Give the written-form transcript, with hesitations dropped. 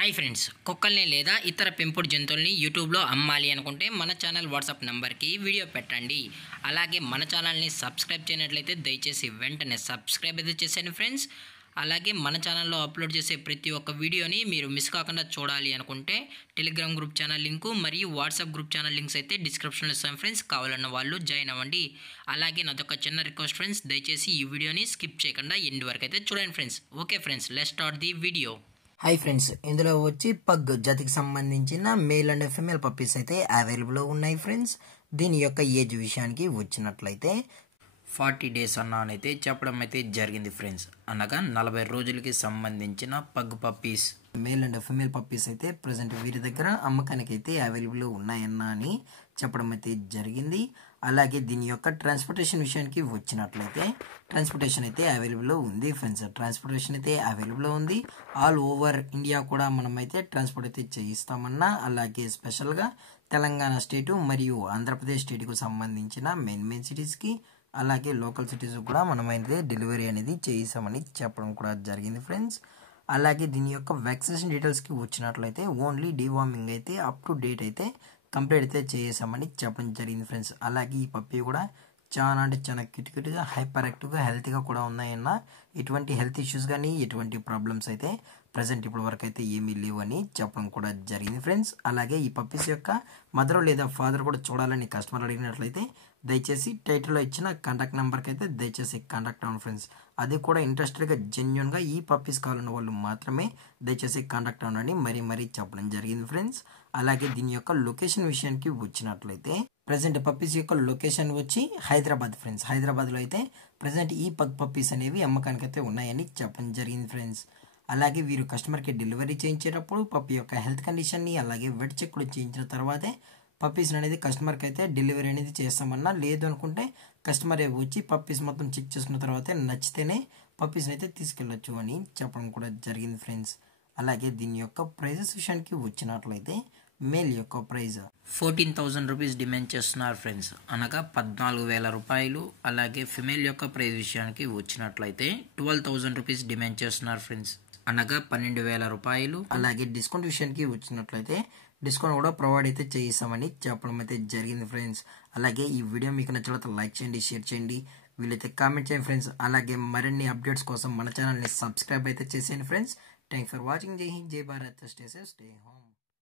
Hi friends, కుక్కల్ని లేదా ఇతర పెంపుడు జంతువుల్ని యూట్యూబ్లో అమ్మాలి అనుకుంటే మన ఛానల్ వాట్సాప్ నెంబర్కి వీడియో పెట్టండి. అలాగే మన ఛానల్ని సబ్స్క్రైబ్ చేయనట్లయితే దయచేసి వెంటనే సబ్స్క్రైబ్ అయితే చేసేయండి ఫ్రెండ్స్. అలాగే మన ఛానల్లో అప్లోడ్ చేసే ప్రతి ఒక్క వీడియోని మీరు మిస్ కాకుండా చూడాలి అనుకుంటే టెలిగ్రామ్ గ్రూప్ ఛానల్ లింకు మరియు వాట్సాప్ గ్రూప్ ఛానల్ లింక్స్ అయితే డిస్క్రిప్షన్లో ఇస్తాను ఫ్రెండ్స్. కావాలన్న వాళ్ళు జాయిన్ అవ్వండి. అలాగే నాదొక చిన్న రిక్వెస్ట్ ఫ్రెండ్స్, దయచేసి ఈ వీడియోని స్కిప్ చేయకుండా ఎండ్ వరకు అయితే చూడండి friends. Okay friends, let's start the video. Hi friends, ఇందులో వచ్చి పగ్ జాతికి సంబంధించిన మేల్ అండ్ ఫీమేల్ పప్పీస్ అయితే అవైలబుల్లో ఉన్నాయి ఫ్రెండ్స్. దీని యొక్క ఏజ్ విషయానికి వచ్చినట్లయితే 40 days అన్నానైతే చెప్పడం అయితే జరిగింది ఫ్రెండ్స్. అనగా 40 రోజులకి సంబంధించిన pug puppies, male and female puppies అయితే ప్రజెంట్ వీరి దగ్గర అమ్మకానికి అయితే అవైలబుల్ ఉన్నాయన్నా అని చెప్పడం అయితే జరిగింది. అలాగే దీని యొక్క ట్రాన్స్పోర్టేషన్ విషయానికి వచ్చినట్లయితే ట్రాన్స్పోర్టేషన్ అయితే అవైలబుల్లో ఉంది ఫ్రెండ్స్. ట్రాన్స్పోర్టేషన్ అయితే అవైలబుల్లో ఉంది. ఆల్ ఓవర్ ఇండియా కూడా మనమైతే ట్రాన్స్పోర్ట్ అయితే చేయిస్తామన్నా. అలాగే స్పెషల్గా తెలంగాణ స్టేటు మరియు ఆంధ్రప్రదేశ్ స్టేట్కు సంబంధించిన మెయిన్ సిటీస్కి అలాగే లోకల్ సిటీస్ కూడా మనమైతే డెలివరీ అనేది చేయిస్తామని చెప్పడం కూడా జరిగింది ఫ్రెండ్స్. అలాగే దీని యొక్క వ్యాక్సినేషన్ డీటెయిల్స్కి వచ్చినట్లయితే ఓన్లీ డీవార్మింగ్ అయితే అప్ టు డేట్ అయితే కంప్లీట్ అయితే చేసామని చెప్పడం జరిగింది ఫ్రెండ్స్. అలాగే ఈ పప్పీ కూడా చాలా అంటే చాలా క్యూట్గా హైపర్ యాక్టివ్గా హెల్తీగా కూడా ఉన్నాయన్న. ఎటువంటి హెల్త్ ఇష్యూస్ కానీ ఎటువంటి ప్రాబ్లమ్స్ అయితే ప్రజెంట్ ఇప్పటి వరకు అయితే ఏమీ లేవు అని చెప్పడం కూడా జరిగింది ఫ్రెండ్స్. అలాగే ఈ పప్పీస్ యొక్క మదర్ లేదా ఫాదర్ కూడా చూడాలని కస్టమర్ అడిగినట్లయితే దయచేసి టైటిల్లో ఇచ్చిన కాంటాక్ట్ నెంబర్కి అయితే దయచేసి కాంటాక్ట్ అవ్వండి ఫ్రెండ్స్. అది కూడా ఇంట్రెస్టెడ్గా జెన్యున్గా ఈ పప్పీస్ కావాలన్న వాళ్ళు మాత్రమే దయచేసి కాంటాక్ట్ అవ్వండి మరీ చెప్పడం జరిగింది ఫ్రెండ్స్. అలాగే దీని యొక్క లొకేషన్ విషయానికి వచ్చినట్లయితే ప్రజెంట్ పప్పీస్ యొక్క లొకేషన్ వచ్చి హైదరాబాద్ ఫ్రెండ్స్. హైదరాబాద్లో అయితే ప్రజెంట్ ఈ పగ్ పప్పీస్ అనేవి అమ్మకానికి అయితే ఉన్నాయని చెప్పడం జరిగింది ఫ్రెండ్స్. అలాగే వీరు కస్టమర్కి డెలివరీ చేయించేటప్పుడు పప్పీ యొక్క హెల్త్ కండిషన్ని అలాగే వెట్ చెక్ కూడా చేయించిన తర్వాతే పప్పీస్ అనేది కస్టమర్కి అయితే డెలివరీ అనేది చేస్తామన్నా. లేదు అనుకుంటే కస్టమర్ వచ్చి పప్పీస్ మొత్తం చెక్ చేసుకున్న తర్వాతే నచ్చితేనే పప్పీస్ని అయితే తీసుకెళ్ళొచ్చు అని చెప్పడం కూడా జరిగింది ఫ్రెండ్స్. అలాగే దీని యొక్క ప్రైజెస్ విషయానికి వచ్చినట్లయితే మేల్ యొక్క ప్రైజ్ 14,000 రూపీస్ డిమాండ్ చేస్తున్నారు ఫ్రెండ్స్, అనగా 14,000 రూపాయలు. అలాగే ఫిమేల్ యొక్క ప్రైజ్ విషయానికి వచ్చినట్లయితే 12,000 రూపీస్ డిమాండ్ చేస్తున్నారు ఫ్రెండ్స్, అనగా 12,000 రూపాయలు. అలాగే డిస్కౌంట్ విషయానికి వచ్చినట్లయితే డిస్కౌంట్ కూడా ప్రొవైడ్ అయితే చేయిస్తామని చెప్పడం అయితే జరిగింది ఫ్రెండ్స్. అలాగే ఈ వీడియో మీకు నచ్చినట్లయితే లైక్ చేయండి, షేర్ చేయండి, వీలైతే కామెంట్ చేయండి ఫ్రెండ్స్. అలాగే మరిన్ని అప్డేట్స్ కోసం మన ఛానల్ని సబ్స్క్రైబ్ అయితే చేసేయండి ఫ్రెండ్స్. Thanks for watching. జై హింద్, జై Bharat, stay safe, stay home.